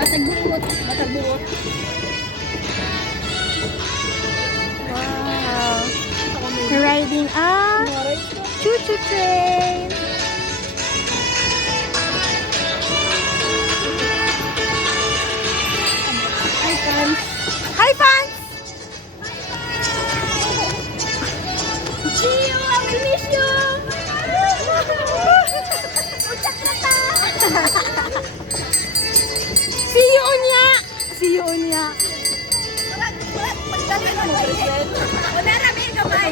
Matagbuot. Matagbuot. Wow. We're riding a choo-choo train. Hi, fans. Hi, fans! See you! I will miss you! Ucak na ta! See you, Unya! See you, Unya! Magdali mo, Brisel. Unara, may gamay.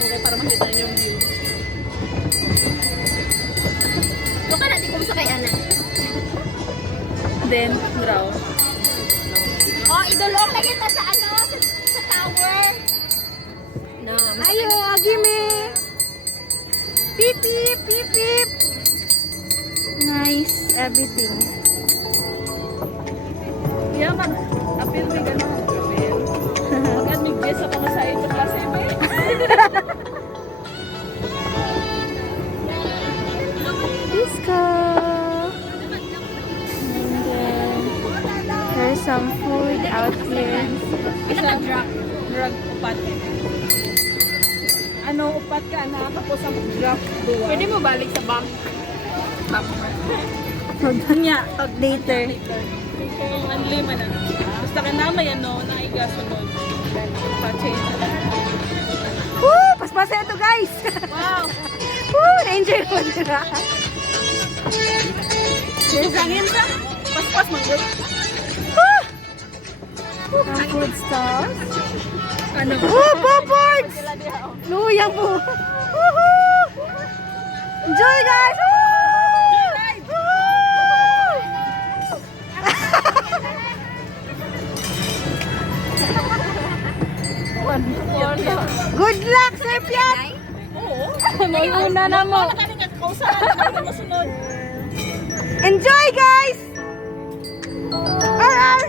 Okay, para makita niyo yung view. Doon ka natin kung sakay, Ana. Then, draw. Oh, idolong na kita sa ano, sa tower. No, Ayo, agime! Beep, beep, beep, beep! Nice, everything. yeah, mag-appeal may gano'n. Appeal. Mag-admig sa pamasahe sa klase ba? Disco! And then, there's some food out here. Pinaka-drug. Drug upat. Ano, upat ka na tapos ang drug duwa. Pwede mo balik sa bank. Niya, later. Kung unlimited na. Basta ka naman yan, no, naiga sunod. Pa-change na. Woo! Paspasa ito, guys! Wow! Woo! Na-enjoy ko nila. Susangin sa? Pas-pas mag-work. Woo! Ang food stalls. Ano? Woo! Bobboards! Luyang po. Woohoo! Enjoy, guys! Woo! Good luck, Sir Piat! Oo. Mayuna na mo. Masunod. Enjoy, guys! RR!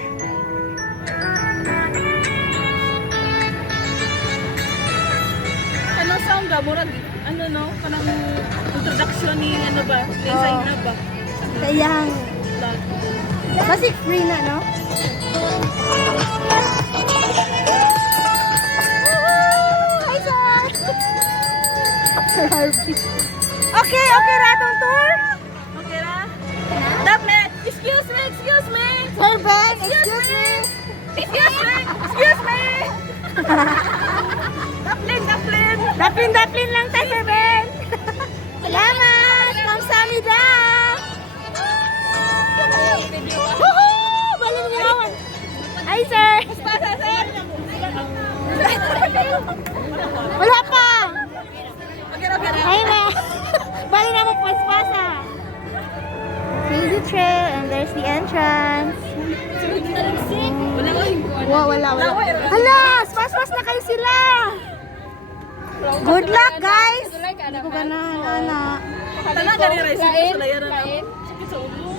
Ano sound ka? Murag, ano no? Kanang introduction ni ano ba? Design na ba? Sayang. Basic free na, no? Woohoo! Hi, sir! Sir Harvey. Okay, okay, ratong tour. Okay na? Dapat, excuse me, excuse me! Sir Ben, excuse me. Excuse me! Excuse me! Daplin, daplin! Daplin lang tayo, Sir Ben. Salamat! Kamsahamnida! Woohoo! Balong nilawan. Hi, sir! Pasa, sir! Wala pa! Okay, okay na. Ay na! Bali na mo paspasa. There's the trail and there's the entrance. Wala ko yung Wow, wala. Hala! Spas-pas na kayo sila! Good luck, guys! Hindi ko ganahan, anak. Talaga ni Rice. Sulayan na ako. Sakit sa ulo.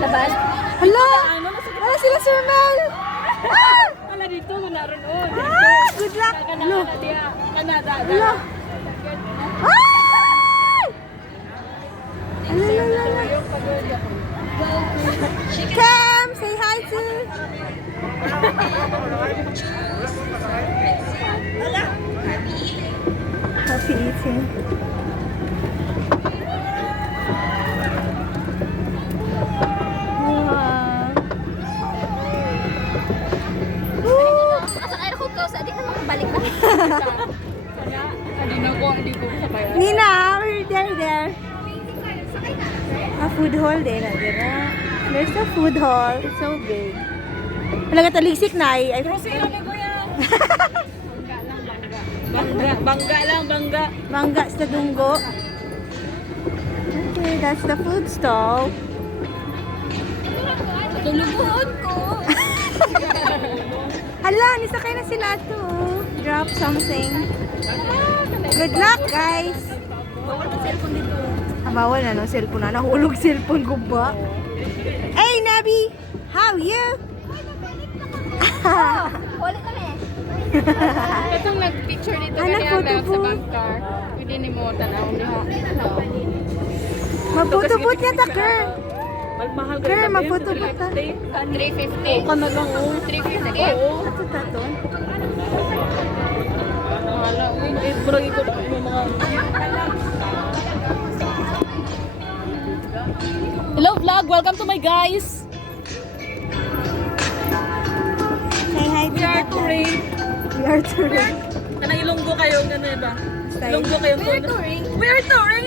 Labas? Hala! Wala sila, Sir Mel! Ah! Wala dito, naroon. Oh, Ah! Good luck! Alo! Canada. Alo! Ah! Alalala! Cam! Say hi to... Happy eating. Wow. Woo! Asakay ako ka, sa di ka makabalik na. Hindi ko sabayan. Nina, we're there. A food hall din. There's a food hall. It's so big. Wala ka talisik na ay. Grosero ni Kuya. Bangga lang, bangga. Mangga sa dunggo. Okay, that's the food stall. Tulubuhon ko. Hala, nisakay na sila to. Drop something. Good luck, guys. Bawal ang cellphone dito. Bawal na no, cellphone na. Nahulog cellphone ko ba? Hey, Nabi! How you? Wala kami. Katong nag-picture dito Anak, kanya photo lang sa booth. bangkar. Pwede ni mo tanaw niya. Maputupot niya ta, Ker. Mahal ka Ker, na ba yun? maputupot ta. 350. Ka na lang, oh. 350. Oo. Ato ta to? Mahala. Murag ikot yung mga... Hello vlog! Welcome to my guys! Say hi to We are the vlog. touring. We are touring. Kanang ilonggo kayo, gano'n ba? Style. Ilonggo kayo. We're touring. We are touring!